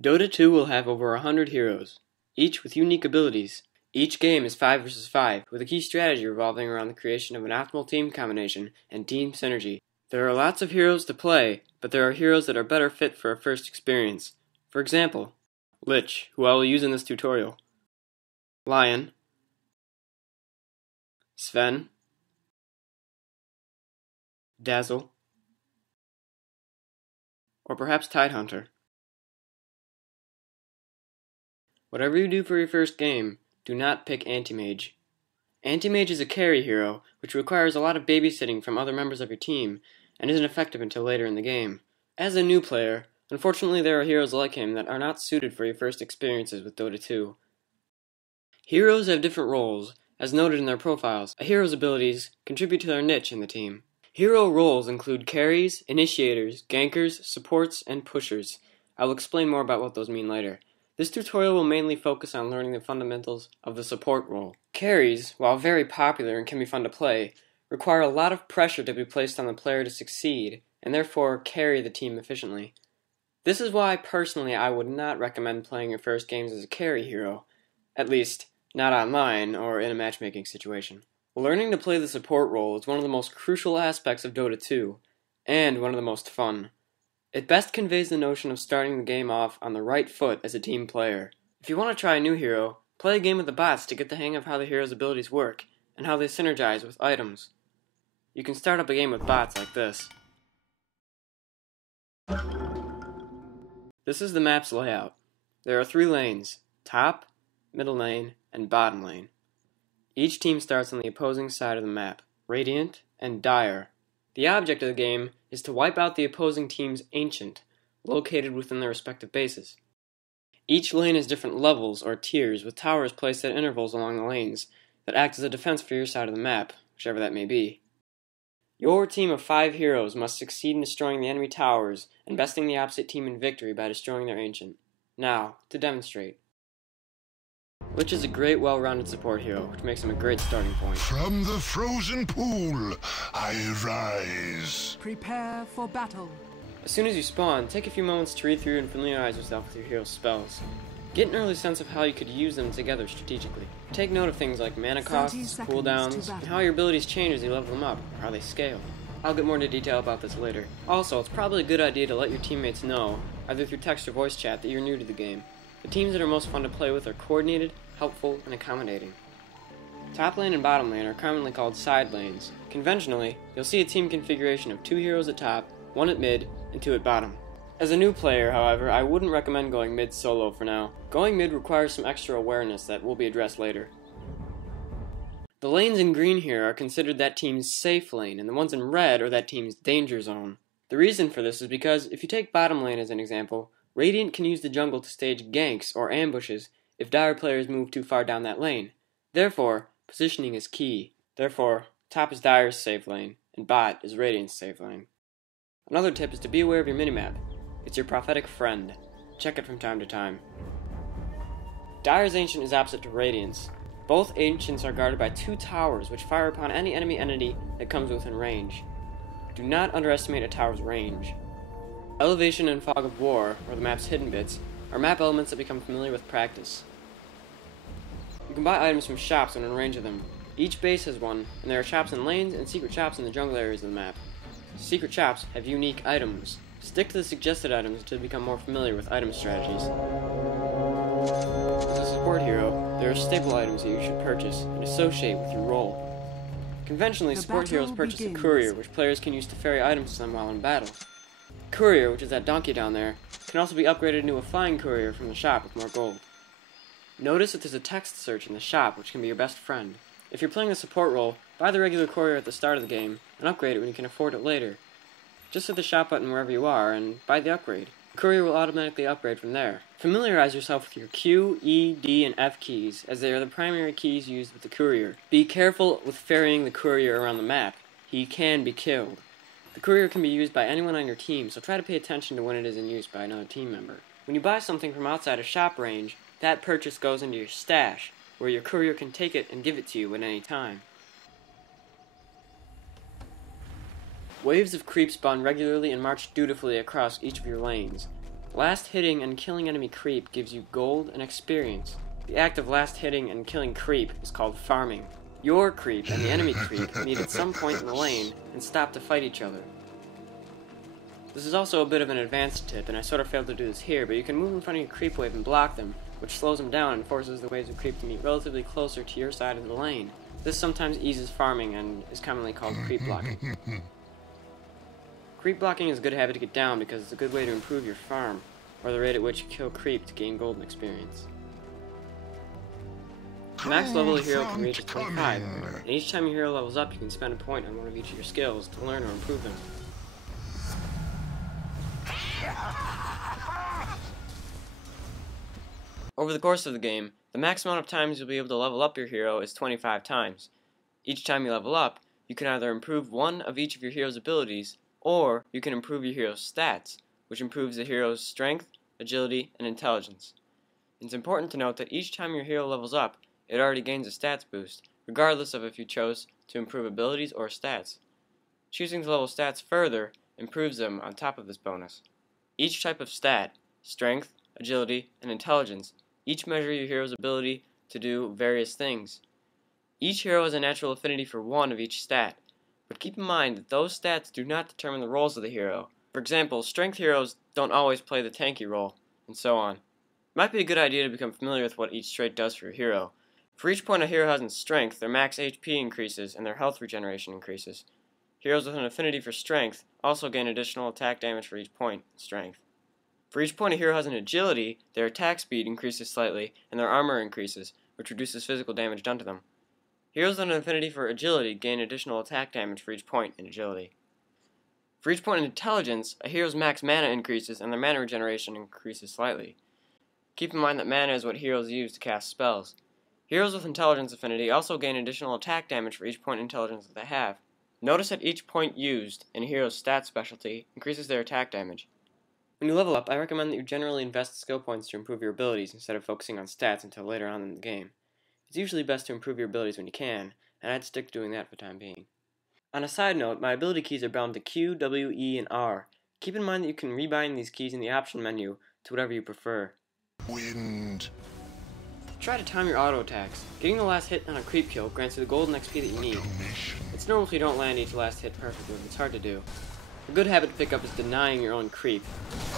Dota 2 will have over 100 heroes, each with unique abilities. Each game is 5 versus 5, with a key strategy revolving around the creation of an optimal team combination and team synergy. There are lots of heroes to play, but there are heroes that are better fit for a first experience. For example, Lich, who I will use in this tutorial, Lion, Sven, Dazzle, or perhaps Tidehunter. Whatever you do for your first game, do not pick Anti-Mage. Anti-Mage is a carry hero, which requires a lot of babysitting from other members of your team, and isn't effective until later in the game. As a new player, unfortunately there are heroes like him that are not suited for your first experiences with Dota 2. Heroes have different roles, as noted in their profiles. A hero's abilities contribute to their niche in the team. Hero roles include carries, initiators, gankers, supports, and pushers. I will explain more about what those mean later. This tutorial will mainly focus on learning the fundamentals of the support role. Carries, while very popular and can be fun to play, require a lot of pressure to be placed on the player to succeed, and therefore carry the team efficiently. This is why personally I would not recommend playing your first games as a carry hero, at least not online or in a matchmaking situation. Learning to play the support role is one of the most crucial aspects of Dota 2, and one of the most fun. It best conveys the notion of starting the game off on the right foot as a team player. If you want to try a new hero, play a game with the bots to get the hang of how the hero's abilities work, and how they synergize with items. You can start up a game with bots like this. This is the map's layout. There are 3 lanes: top, middle lane, and bottom lane. Each team starts on the opposing side of the map, Radiant and Dire. The object of the game is to wipe out the opposing team's Ancient, located within their respective bases. Each lane has different levels or tiers, with towers placed at intervals along the lanes that act as a defense for your side of the map, whichever that may be. Your team of 5 heroes must succeed in destroying the enemy towers and besting the opposite team in victory by destroying their Ancient. Now, to demonstrate. Lich is a great, well-rounded support hero, which makes him a great starting point. From the frozen pool, I rise. Prepare for battle. As soon as you spawn, take a few moments to read through and familiarize yourself with your hero's spells. Get an early sense of how you could use them together strategically. Take note of things like mana costs, cooldowns, and how your abilities change as you level them up, or how they scale. I'll get more into detail about this later. Also, it's probably a good idea to let your teammates know, either through text or voice chat, that you're new to the game. The teams that are most fun to play with are coordinated, helpful, and accommodating. Top lane and bottom lane are commonly called side lanes. Conventionally, you'll see a team configuration of 2 heroes at top, 1 at mid, and 2 at bottom. As a new player, however, I wouldn't recommend going mid solo for now. Going mid requires some extra awareness that will be addressed later. The lanes in green here are considered that team's safe lane, and the ones in red are that team's danger zone. The reason for this is because, if you take bottom lane as an example, Radiant can use the jungle to stage ganks or ambushes if Dire players move too far down that lane. Therefore, positioning is key. Therefore, top is Dire's safe lane, and bot is Radiant's safe lane. Another tip is to be aware of your minimap. It's your prophetic friend. Check it from time to time. Dire's Ancient is opposite to Radiant's. Both Ancients are guarded by 2 towers which fire upon any enemy entity that comes within range. Do not underestimate a tower's range. Elevation and Fog of War, or the map's hidden bits, are map elements that become familiar with practice. You can buy items from shops when in range of them. Each base has one, and there are shops in lanes and secret shops in the jungle areas of the map. Secret shops have unique items. Stick to the suggested items to become more familiar with item strategies. As a support hero, there are staple items that you should purchase and associate with your role. Conventionally, support heroes purchase a courier, which players can use to ferry items to them while in battle. Courier, which is that donkey down there, can also be upgraded into a flying courier from the shop with more gold. Notice that there's a text search in the shop, which can be your best friend. If you're playing the support role, buy the regular courier at the start of the game, and upgrade it when you can afford it later. Just hit the shop button wherever you are, and buy the upgrade. The courier will automatically upgrade from there. Familiarize yourself with your Q, E, D, and F keys, as they are the primary keys used with the courier. Be careful with ferrying the courier around the map. He can be killed. The courier can be used by anyone on your team, so try to pay attention to when it is in use by another team member. When you buy something from outside of shop range, that purchase goes into your stash, where your courier can take it and give it to you at any time. Waves of creeps spawn regularly and march dutifully across each of your lanes. Last hitting and killing enemy creep gives you gold and experience. The act of last hitting and killing creep is called farming. Your creep and the enemy creep meet at some point in the lane and stop to fight each other. This is also a bit of an advanced tip, and I sort of failed to do this here, but you can move in front of your creep wave and block them, which slows them down and forces the waves of creep to meet relatively closer to your side of the lane. This sometimes eases farming and is commonly called creep blocking. Creep blocking is a good habit to get down because it's a good way to improve your farm, or the rate at which you kill creep to gain golden experience. The max level a hero can reach is 25, and each time your hero levels up you can spend a point on one of each of your skills to learn or improve them. Over the course of the game, the max amount of times you'll be able to level up your hero is 25 times. Each time you level up, you can either improve one of each of your hero's abilities, or you can improve your hero's stats, which improves the hero's strength, agility, and intelligence. It's important to note that each time your hero levels up, it already gains a stats boost, regardless of if you chose to improve abilities or stats. Choosing to level stats further improves them on top of this bonus. Each type of stat, strength, agility, and intelligence, each measure your hero's ability to do various things. Each hero has a natural affinity for one of each stat, but keep in mind that those stats do not determine the roles of the hero. For example, strength heroes don't always play the tanky role, and so on. It might be a good idea to become familiar with what each trait does for your hero. For each point a hero has in strength, their max HP increases and their health regeneration increases. Heroes with an affinity for strength also gain additional attack damage for each point in strength. For each point a hero has in agility, their attack speed increases slightly and their armor increases, which reduces physical damage done to them. Heroes with an affinity for agility gain additional attack damage for each point in agility. For each point in intelligence, a hero's max mana increases and their mana regeneration increases slightly. Keep in mind that mana is what heroes use to cast spells. Heroes with intelligence affinity also gain additional attack damage for each point in intelligence that they have. Notice that each point used in a hero's stat specialty increases their attack damage. When you level up, I recommend that you generally invest skill points to improve your abilities instead of focusing on stats until later on in the game. It's usually best to improve your abilities when you can, and I'd stick to doing that for the time being. On a side note, my ability keys are bound to Q, W, E, and R. Keep in mind that you can rebind these keys in the option menu to whatever you prefer. Wind. Try to time your auto attacks. Getting the last hit on a creep kill grants you the golden XP that you need. It's normal if you don't land each last hit perfectly, but it's hard to do. A good habit to pick up is denying your own creep.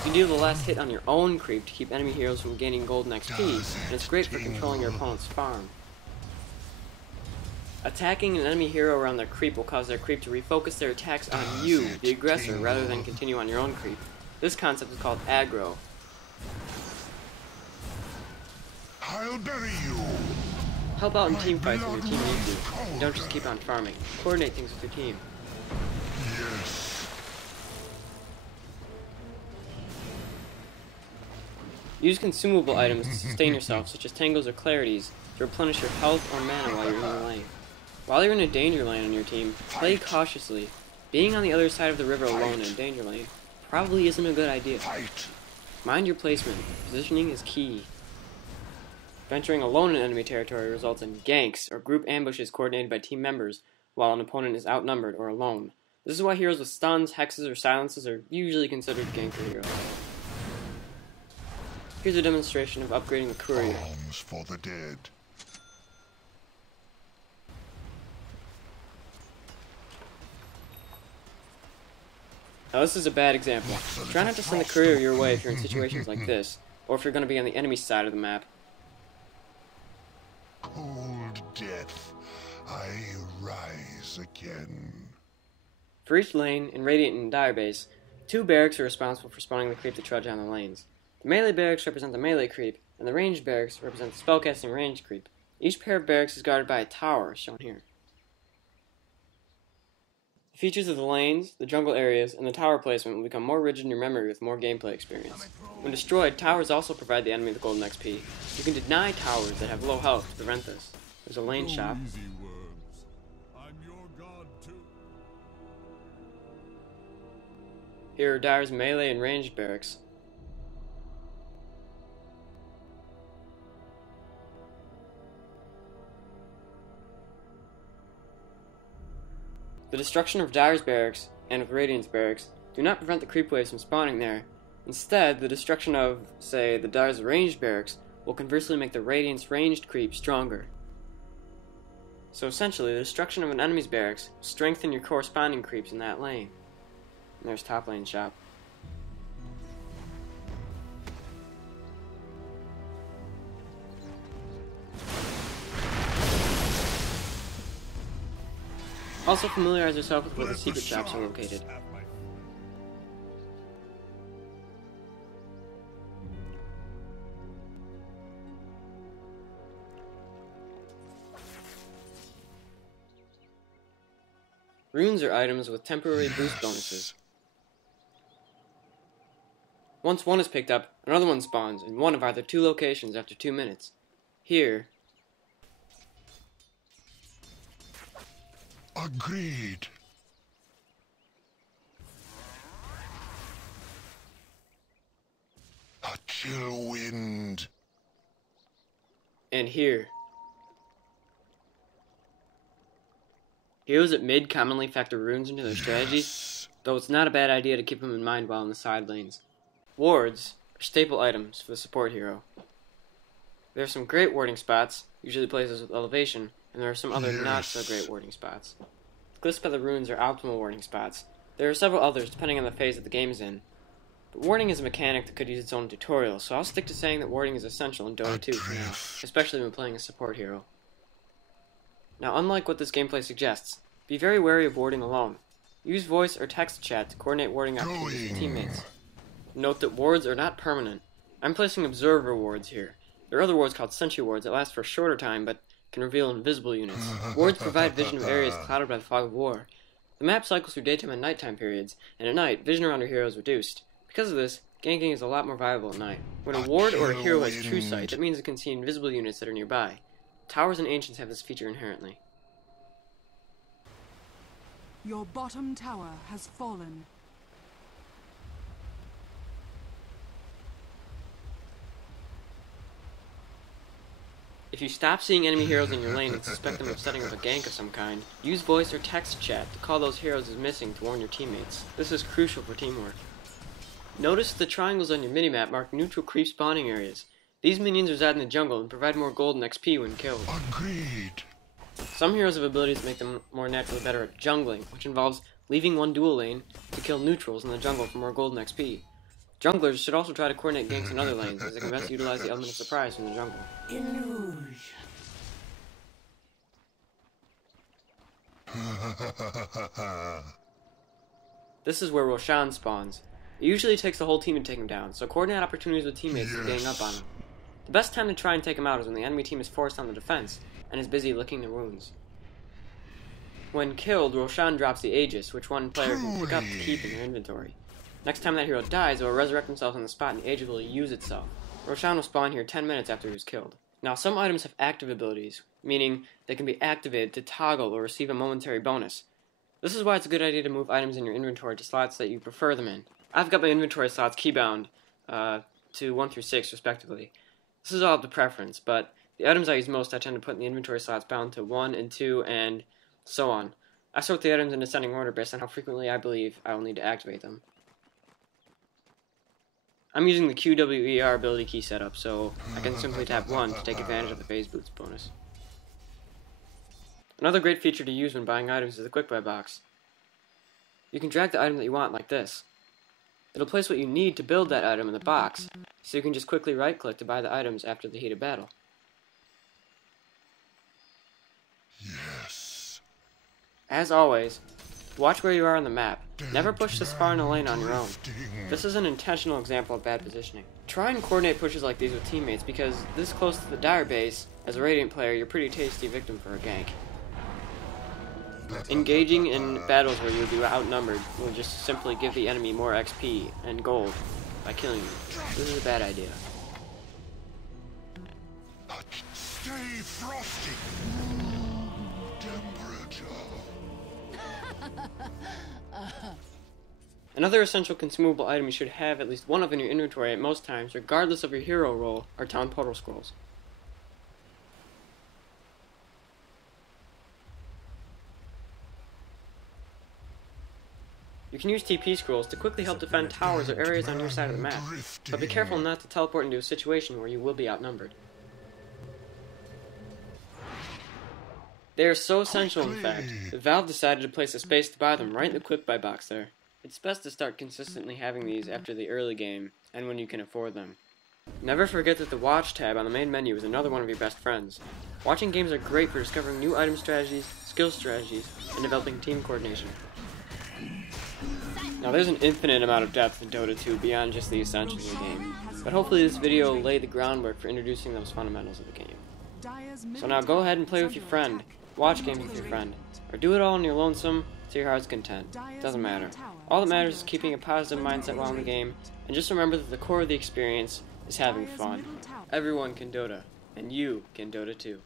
You deal the last hit on your own creep to keep enemy heroes from gaining golden XP, and it's great for controlling your opponent's farm. Attacking an enemy hero around their creep will cause their creep to refocus their attacks on you, the aggressor, rather than continue on your own creep. This concept is called aggro. I'll bury you. Help out in team fights when your team needs you. Don't just keep on farming. Coordinate things with your team. Yes. Use consumable items to sustain yourself, such as tangles or clarities, to replenish your health or mana while you're in the lane. While you're in a danger lane on your team, play cautiously. Being on the other side of the river alone in a danger lane probably isn't a good idea. Mind your placement. Positioning is key. Venturing alone in enemy territory results in ganks, or group ambushes coordinated by team members, while an opponent is outnumbered or alone. This is why heroes with stuns, hexes, or silences are usually considered ganker heroes. Here's a demonstration of upgrading the courier. Arms for the dead. Now this is a bad example. Try not to send the courier your way if you're in situations like this, or if you're going to be on the enemy side of the map. Cold death, I rise again. For each lane, in Radiant and Dire Base, 2 barracks are responsible for spawning the creep to trudge down the lanes. The melee barracks represent the melee creep, and the ranged barracks represent the spellcasting ranged creep. Each pair of barracks is guarded by a tower, shown here. The features of the lanes, the jungle areas, and the tower placement will become more rigid in your memory with more gameplay experience. When destroyed, towers also provide the enemy with golden XP. You can deny towers that have low health to prevent this. There's a lane shop. Here are Dire's melee and ranged barracks. The destruction of Dire's barracks, and of Radiant's barracks, do not prevent the creep waves from spawning there, Instead, the destruction of, say, the Dyer's ranged barracks will conversely make the Radiant's ranged creep stronger. So essentially, the destruction of an enemy's barracks will strengthen your corresponding creeps in that lane. And there's top lane shop. Also familiarize yourself with where the secret shops are located. Runes are items with temporary boost bonuses. Once one is picked up, another one spawns in one of either two locations after 2 minutes. Here, agreed. A chill wind. and here. Heroes at mid commonly factor runes into their strategies, though it's not a bad idea to keep them in mind while in the side lanes. Wards are staple items for the support hero. There are some great warding spots, usually places with elevation, and there are some other not so great warding spots. Glyphs by the runes are optimal warding spots. There are several others depending on the phase that the game is in. But warding is a mechanic that could use its own tutorial, so I'll stick to saying that warding is essential in Dota 2 for now, especially when playing a support hero. Now, unlike what this gameplay suggests, be very wary of warding alone. Use voice or text chat to coordinate warding activities with teammates. Note that wards are not permanent. I'm placing observer wards here. There are other wards called sentry wards that last for a shorter time, but can reveal invisible units. Wards provide vision of areas clouded by the fog of war. The map cycles through daytime and nighttime periods, and at night, vision around your hero is reduced. Because of this, ganking is a lot more viable at night. When a ward or a hero has true sight, that means it can see invisible units that are nearby. Towers and ancients have this feature inherently. Your bottom tower has fallen. If you stop seeing enemy heroes in your lane and suspect them of setting up a gank of some kind, use voice or text chat to call those heroes as missing to warn your teammates. This is crucial for teamwork. Notice the triangles on your minimap mark neutral creep spawning areas. These minions reside in the jungle and provide more gold and XP when killed. Agreed. Some heroes have abilities that make them more naturally better at jungling, which involves leaving one dual lane to kill neutrals in the jungle for more gold and XP. Junglers should also try to coordinate ganks in other lanes, as they can best utilize the element of surprise from the jungle. Illusion. This is where Roshan spawns. It usually takes the whole team to take him down, so coordinate opportunities with teammates to gang up on him. The best time to try and take him out is when the enemy team is forced on the defense, and is busy licking their wounds. When killed, Roshan drops the Aegis, which one player can pick up to keep in their inventory. Next time that hero dies, it will resurrect himself on the spot and the Aegis will use itself. Roshan will spawn here 10 minutes after he was killed. Now, some items have active abilities, meaning they can be activated to toggle or receive a momentary bonus. This is why it's a good idea to move items in your inventory to slots that you prefer them in. I've got my inventory slots keybound to 1 through 6 respectively. This is all up to preference, but the items I use most I tend to put in the inventory slots bound to 1 and 2 and so on. I sort the items in ascending order based on how frequently I believe I will need to activate them. I'm using the QWER ability key setup, so I can simply tap 1 to take advantage of the phase boots bonus. Another great feature to use when buying items is the quick buy box. You can drag the item that you want like this. It'll place what you need to build that item in the box, so you can just quickly right-click to buy the items after the heat of battle. Yes. As always, watch where you are on the map. Never push this far in a lane on your own. This is an intentional example of bad positioning. Try and coordinate pushes like these with teammates, because this close to the Dire base, as a Radiant player, you're a pretty tasty victim for a gank. Engaging in battles where you'll be outnumbered will just simply give the enemy more XP and gold by killing you. This is a bad idea. Stay frosty. Temperature. Another essential consumable item you should have at least one of in your inventory at most times, regardless of your hero role, are Town Portal Scrolls. You can use TP scrolls to quickly help defend towers or areas on your side of the map, but be careful not to teleport into a situation where you will be outnumbered. They are so essential, in fact, that Valve decided to place a space to buy them right in the quick buy box there. It's best to start consistently having these after the early game, and when you can afford them. Never forget that the Watch tab on the main menu is another one of your best friends. Watching games are great for discovering new item strategies, skill strategies, and developing team coordination. Now there's an infinite amount of depth in Dota 2 beyond just the essentials of the game, but hopefully this video will lay the groundwork for introducing those fundamentals of the game. So now go ahead and play with your friend, watch games with your friend, or do it all on your lonesome to your heart's content. Doesn't matter. All that matters is keeping a positive mindset while in the game, and just remember that the core of the experience is having fun. Everyone can Dota, and you can Dota too.